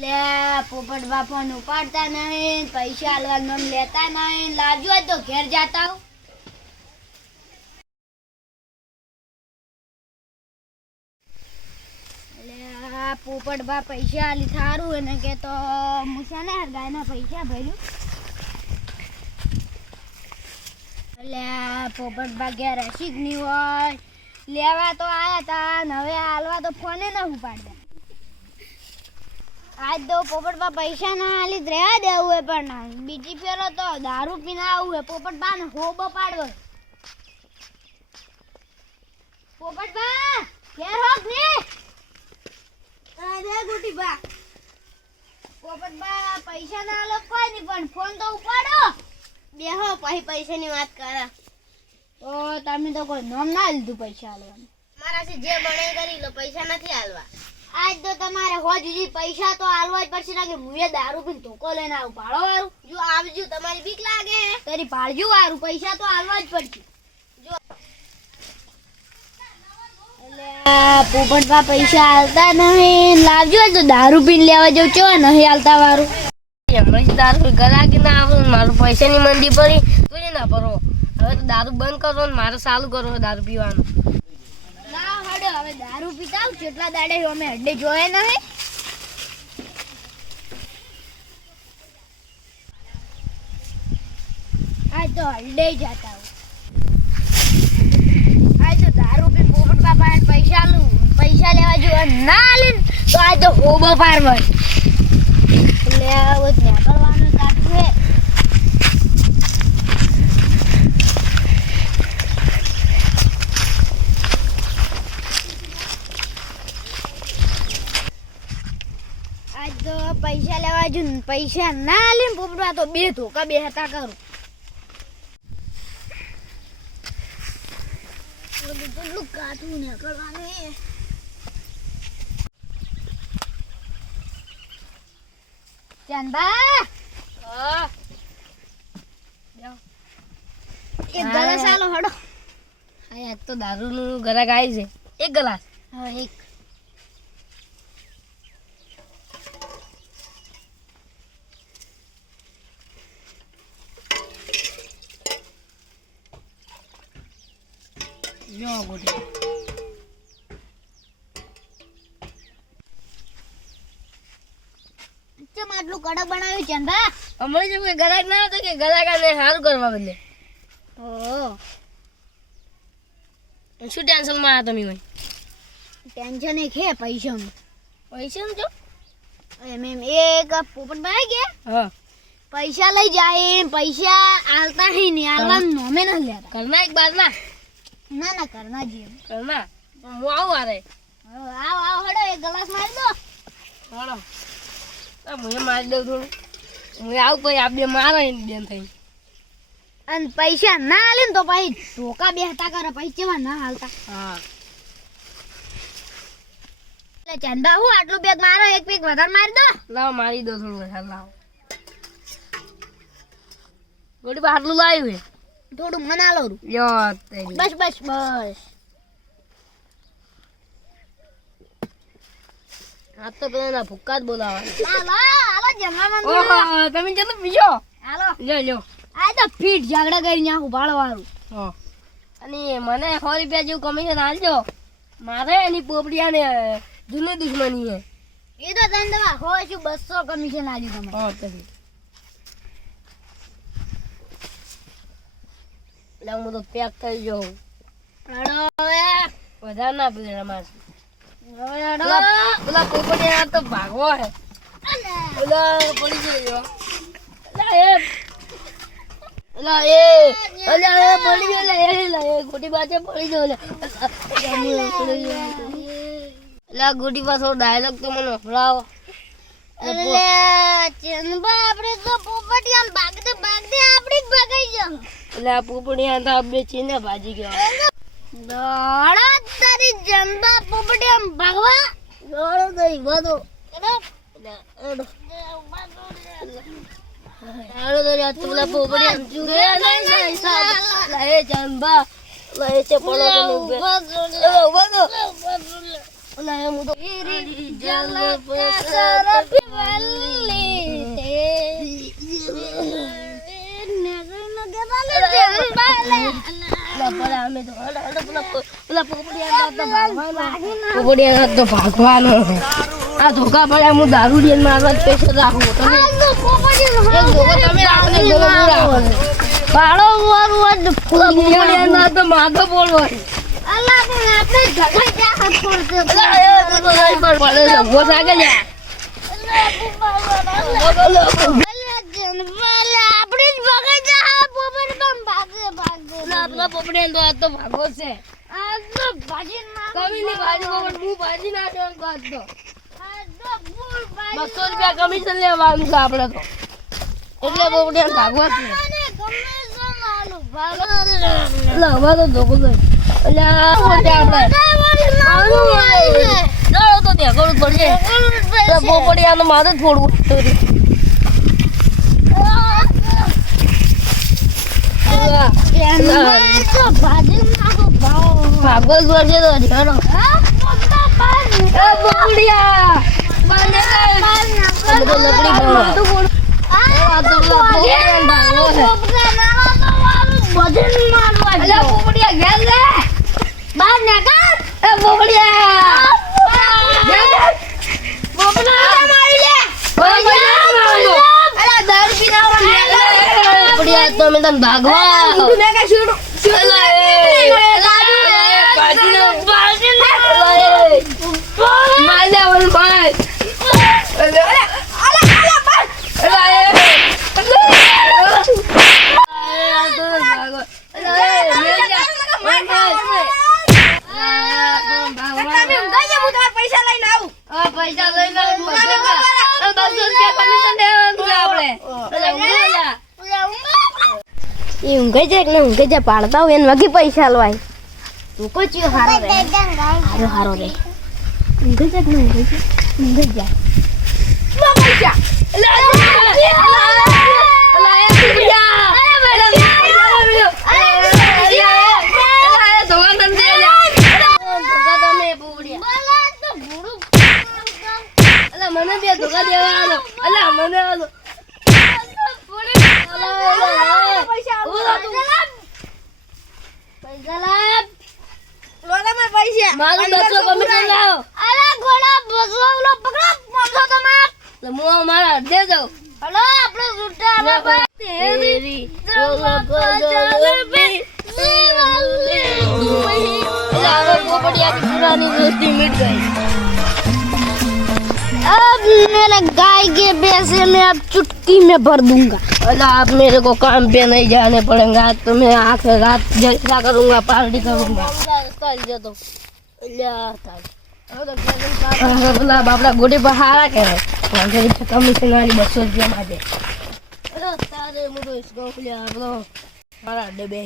લે પોપટ બાપા ઉપાડતા નહીં, પૈસા હાલવા મમ લેતા નહીં. લાવજો હોય તો ઘેર જાતા પોપટ બા પૈસા આલી થારું, એને કે તો મુસા ને પૈસા ભર્યું. એટલે પોપટ બા ઘેર જ નહીં હોય. લેવા તો આયા તા હવે હાલવા તો ફોને ન ઉપાડતા. આજ તો પોપટબા પૈસા ના આલી જ રહેવા દેવું હે પણ ના. બીજી ફેરો તો દારૂ પીને આવું હે. પોપટબા ને હોબો પાડવો પોપટબા ઘેર હોક ને? અરે ગુટીબા પોપટબા પૈસા ના આલો કોઈ નહીં પણ. ફોન તો ઉપાડો. બેહો પછી પૈસાની વાત કરે. તો તમે તો કોઈ નામ ના લીધું પૈસા આલવાનું. મારાથી જે બને કરી લો પૈસા નથી હાલવા આજ તો તમારે હોજ પૈસા તો આલવા જ પડશે ના કે મુએ દારૂ પીને ધોકો લઈને આવું ભાડો વાળું જો આવજો તમારી બીક લાગે. તારી ભાડજો વારું પૈસા તો આલવા જ પડશે. જો. એટલે પૈસા આલતા નહીં લાવજો તો દારૂ પીને લેવા જવું છો નહીં આલતા હમણાં દારૂ ગરાકી ના આવું મારું પૈસાની મંદી પડી તું ના ભરો. હવે તો દારૂ બંધ કરો ને મારે ચાલુ કરો દારૂ પીવાનું. ના હવે દારૂ પીતા કેટલા દાડે અમે હડે જોયે નહીં આ તો હડે જતા આજ તો દારૂ પી પોપટ બાપા પૈસા પૈસા લેવા જો ના લે તો આ તો હોબો પાર એટલે આવું જ નીકળવાનું તાતું હે આજ તો પૈસા લેવા જો ને પૈસા ના લે ને તો બે ધોકા બે હતા કરું. બધું કેટલું કાઠું નીકળવાનું ચાંદા એક ગ્લાસ આલો હડો. હા આજ તો દારૂનું ગરાક આવી છે. એક ગલાસ. હા એક. જો ચમ આટલું કડક બનાવ્યું ચંદા અમારી જો કોઈ ગરાક ના હતો કે ગરાક આને સારું કરવા બદલે. ઓ. શું ટેન્શનમાં આવ્યા તમે ટેન્શન એક હે પૈસાનું. પૈસા જો. એમ એમ એક પોપટ ભાઈ ગયા? હા. પૈસા લઈ જાય પૈસા આલતા હી નહીં આલવાનું નોમે ન લેતા કરના એક બાર ના ના ના કરના જીએ કરના હું આવું આરે આવ આવ હડો એક ગ્લાસ મારી દો. હડો. મને મારી દઉં થોડું. હું આવું પછી આ બે મારે બેન થઈ અને પૈસા ના હાલે ને તો પછી ધોકા બેહતા કરે પૈસા ના હાલતા? હા. એટલે ચંદા હું આટલું બેગ મારો એક પેક વધારે મારી દો. લાવ મારી દો થોડું વધારે લાવો. ગોડી આટલું લાવ્યું હે? થોડું મના લો. બસ બસ બસ. આ તો પેલા ના ભૂક્કા જ બોલાવા હાલો જમવા તમે ચલો બીજો. હાલો. લ્યો લ્યો. આ તો ફીટ ઝઘડા કરીને આખું ભાડો વાળું અને મને સો રૂપિયા જેવું કમિશન આલજો મારે એની પોપડિયાને જૂની દુશ્મની હે એ તો તને હો શું બસો કમિશન આલ્યું તમે હા તેરી એટલે હું તો પેક થઈ જાઉં. વધારે ના પીડે મારે હવે હડો. પેલા પોપડિયા તો ભાગવો હે. પેલા પડી ગયો એલા એ એલા એ પડી ગયો એલા એ ગોટી બાજે પડી ગયો એલા ગોટી પાછો ડાયલોગ તો મને ચંદબા આપણે તો દે ભાગતે ભાગતે આપણી જ ભગાઈ જાવ એટલે આ પોપડિયા તો બે ચીને ભાજી ગયા. દોડો તારી જંબા પોપટિયામ ભાગવા? દોડો ગઈ બધો એડો એડો એડો તો યાર તું પેલા પોપડિયા ચૂકે નહીં નહીં સાહેબ લા એ જાનબા લા એ છે પડો તો ઉભે એલો બધો ઓલા એ હું તો જલ કેસર પીવલી તે પેલા પેલા અમે તો હલો હલો પેલા પો- પેલા પોપડિયા તો ભાગવાનો આ ધોકા પડ્યા હું દારૂ લઈને મારવા જ પૈસા રાખું પાડો જ પોપડિયાના માથો બોલવો આપણે ઝઘડા પેલા પેલા તો આ તો ભાગો છે. આ તો ભાજી ના કમીની ભાજી પોપટ હું ભાજી ના કાઢતો આ તો બસો રૂપિયા કમિશન લેવાનું છે આપણે તો. એટલે પોપડિયા ભાગવા છે હવે તો ધોકો દે એટલે આપણે ચાલો તો ત્યાં પડશે માથે ફોડવું પડશે. પેલા ભાજી નાખો ભાવ ભાગવો જ પડશે તો કર. આ બધો લકડી ભરવા. આ તો પેલા પોપડિયાને ભાગવો છે. એટલે પોપડિયા ઘેર લે. એ પોપડિયા ઘેર લે. પોપડિયા તો અમે તને ભાગવા અલા એ. અલા એ. ભાજીનો. અલા એ. માર દે ઓલું માર. અલા એ. અલા એ. આ તો ભાગવા. અલા એ. મેલ જા. માર માર. અલા, આ તો ભાગવા. આ પૈસા લઈને આવું. બસો જા. આ બસો રૂપિયા કમિશન દેવાનું છે આપણે. અલા, ઊંઘો જા. એ ઊંઘે કે ને ઊંઘે છે પાડતા હોય એને વગી પૈસા લવાય તું કોઈ ચિયો હારો રે હારો હારો રે ઊંઘે કે ને ઊંઘે છે ઊંઘે જાય પૈસા મારું બસો કમિશન લાવો. અરે ઘોડા બસો ઓલો પકડો પાંચસો તમાર તો હું મારા અડધે જાઉં. હલો આપણે છૂટા ના, બાબા તેરી જલપી અલા, હવે પોપડિયાની પુરાની દોસ્તી મીટ ગઈ अब मेरे गाय के पैसे मैं अब चुटकी में भर दूंगा अल्लाह आप मेरे को काम पे नहीं जाने पड़ेगा आज तो मैं आखिर रात जलसा करूंगा पार्टी करूंगा પેલા બાપડા ગોટી પર હારા કે કમિશન વાળી બસો રૂપિયા માટે. તારે હું તો હિસકો આપણો મારા ડબે